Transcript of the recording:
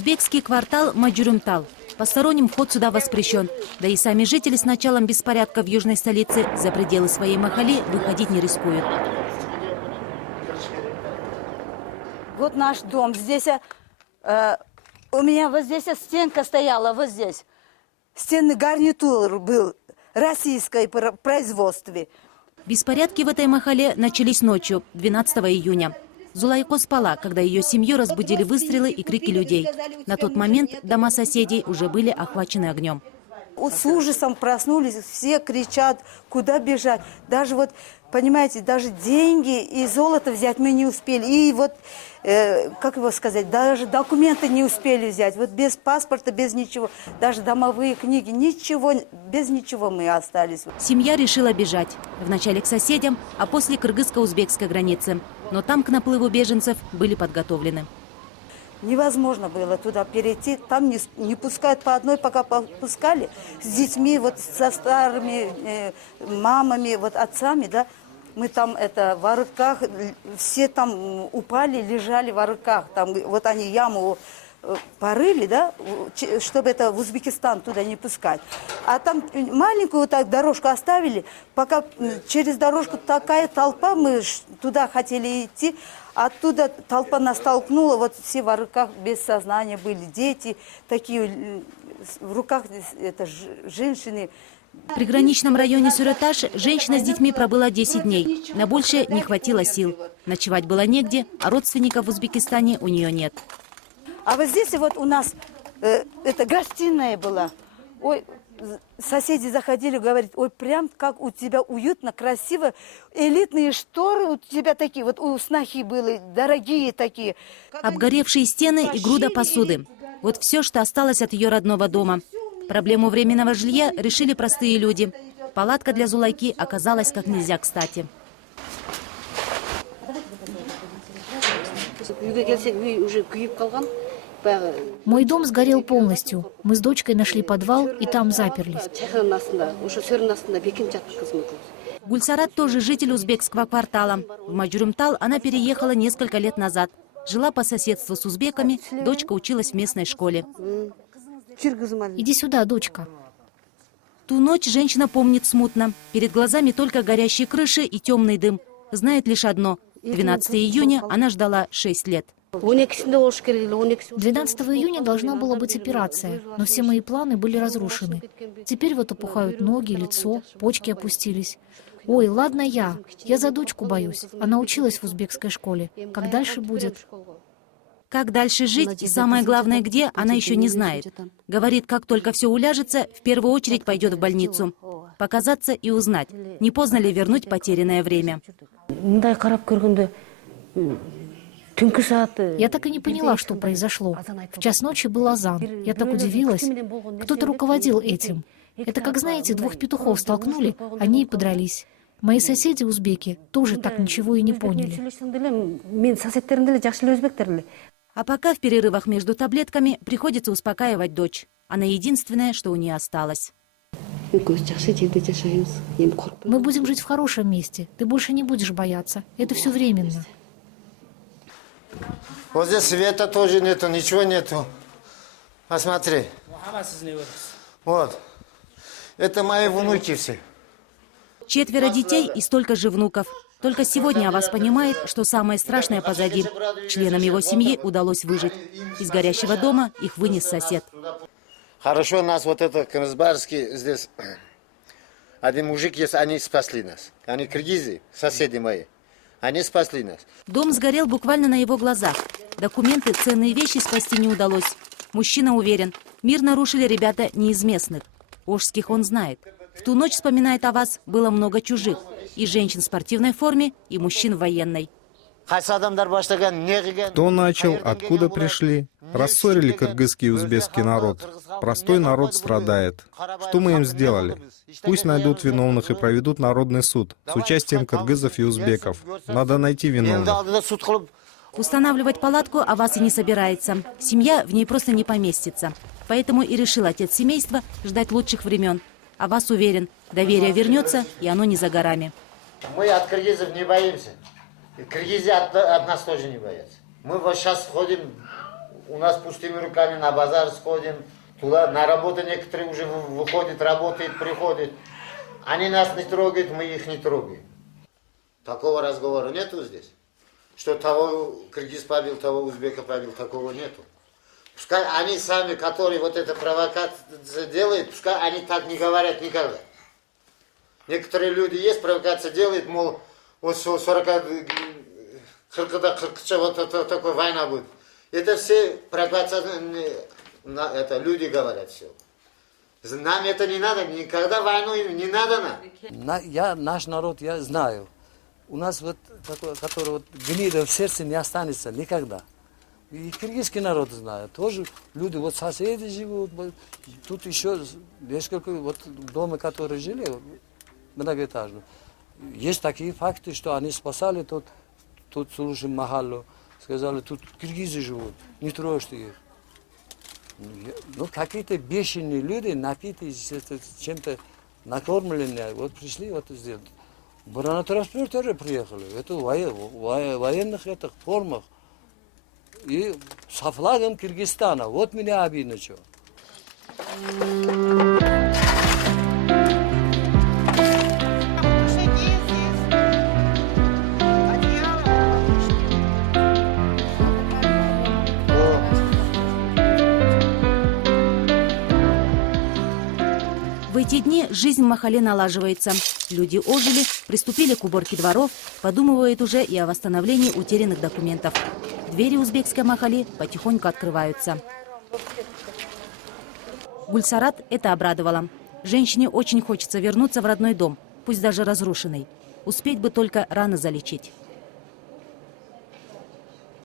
Узбекский квартал Маджурумтал. Посторонним вход сюда воспрещен. Да и сами жители с началом беспорядка в южной столице за пределы своей махалли выходить не рискуют. Вот наш дом. Здесь у меня вот здесь стенка стояла, вот здесь. Стенный гарнитур был российское производство. Беспорядки в этой махалле начались ночью, 12 июня. Зулайко спала, когда ее семью разбудили выстрелы и крики людей. На тот момент дома соседей уже были охвачены огнем. С ужасом проснулись, все кричат, куда бежать. Даже вот, понимаете, даже деньги и золото взять мы не успели. И вот, как его сказать, даже документы не успели взять. Вот без паспорта, без ничего. Даже домовые книги, ничего, без ничего мы остались. Семья решила бежать. Вначале к соседям, а после к кыргызско-узбекской границе. Но там к наплыву беженцев были подготовлены. Невозможно было туда перейти, там не пускают по одной, пока пускали. С детьми, вот со старыми мамами, вот отцами, да, мы там в арыках, все там упали, лежали в арыках, там вот они яму порыли, да, чтобы это в Узбекистан туда не пускать. А там маленькую вот так дорожку оставили, пока через дорожку такая толпа, мы туда хотели идти, оттуда толпа нас толкнула, вот все в руках без сознания были, дети такие, в руках это женщины. В приграничном районе Сюреташ женщина с детьми пробыла 10 дней. На больше не хватило сил. Ночевать было негде, а родственников в Узбекистане у нее нет. А вот здесь вот у нас это гостиная была. Ой, соседи заходили, говорят, ой, прям как у тебя уютно, красиво. Элитные шторы у тебя такие, вот у снохи были, дорогие такие. Обгоревшие стены и груда посуды. Вот все, что осталось от ее родного дома. Проблему временного жилья решили простые люди. Палатка для Зулайки оказалась как нельзя кстати. Мой дом сгорел полностью. Мы с дочкой нашли подвал и там заперлись. Гульсарат тоже житель узбекского квартала. В Маджурумтал она переехала несколько лет назад. Жила по соседству с узбеками, дочка училась в местной школе. Иди сюда, дочка. Ту ночь женщина помнит смутно. Перед глазами только горящие крыши и темный дым. Знает лишь одно. 12 июня она ждала 6 лет. 12 июня должна была быть операция, но все мои планы были разрушены. Теперь вот опухают ноги, лицо, почки опустились. Ой, ладно я за дочку боюсь. Она училась в узбекской школе. Как дальше будет? Как дальше жить и самое главное где, она еще не знает. Говорит, как только все уляжется, в первую очередь пойдет в больницу. Показаться и узнать, не поздно ли вернуть потерянное время. Я так и не поняла, что произошло. В час ночи был азан. Я так удивилась. Кто-то руководил этим. Это, как знаете, двух петухов столкнули, они и подрались. Мои соседи, узбеки, тоже так ничего и не поняли. А пока в перерывах между таблетками приходится успокаивать дочь. Она единственная, что у нее осталось. Мы будем жить в хорошем месте. Ты больше не будешь бояться. Это все временно. Вот здесь света тоже нету, ничего нету. Посмотри. Вот. Это мои внуки все. 4 детей и столько же внуков. Только сегодня Аваз понимает, что самое страшное позади. Членам его семьи удалось выжить. Из горящего дома их вынес сосед. Хорошо нас вот это Красбарский здесь. Один мужик есть, они спасли нас. Они киргизы, соседи мои. Они спасли нас. Дом сгорел буквально на его глазах. Документы, ценные вещи спасти не удалось. Мужчина уверен, мир нарушили ребята не из местных. Ожских он знает. В ту ночь, вспоминает Аваз, было много чужих. И женщин в спортивной форме, и мужчин в военной. Кто начал, откуда пришли? Рассорили кыргызский и узбекский народ. Простой народ страдает. Что мы им сделали? Пусть найдут виновных и проведут народный суд с участием кыргызов и узбеков. Надо найти виновных. Устанавливать палатку Аваз и не собирается. Семья в ней просто не поместится. Поэтому и решил отец семейства ждать лучших времен. Аваз уверен, доверие вернется, и оно не за горами. Мы от киргизов не боимся. И киргизы от нас тоже не боятся. Мы вот сейчас ходим у нас пустыми руками на базар сходим, туда на работу некоторые уже выходят, работают, приходят. Они нас не трогают, мы их не трогаем. Такого разговора нету здесь. Что того киргиз побил, того узбека побил, такого нету. Пускай они сами, которые вот это провокация делают, пускай они так не говорят никогда. Некоторые люди есть, провокация делают, мол, вот 40-40 вот такой война будет. Это все провокации, это люди говорят все. Нам это не надо, никогда войну не надо нам. Наш народ, я знаю. У нас вот такой, который вот гнида в сердце не останется никогда. И киргизский народ знает. Тоже люди, вот соседи живут. Тут еще несколько вот дома, которые жили, многоэтажные. Есть такие факты, что они спасали тут слушаем Махаллу. Сказали, тут киргизы живут, не трожьте их. Ну, какие-то бешеные люди, напитые чем-то накормленные, вот пришли вот сделать. Бронетранспортеры приехали, это в военных этих формах. И со флагом Киргизстана. Вот меня обидно, что. В эти дни жизнь в Махале налаживается. Люди ожили, приступили к уборке дворов, подумывают уже и о восстановлении утерянных документов. Двери узбекской Махали потихоньку открываются. Гульсарат это обрадовало. Женщине очень хочется вернуться в родной дом, пусть даже разрушенный. Успеть бы только раны залечить.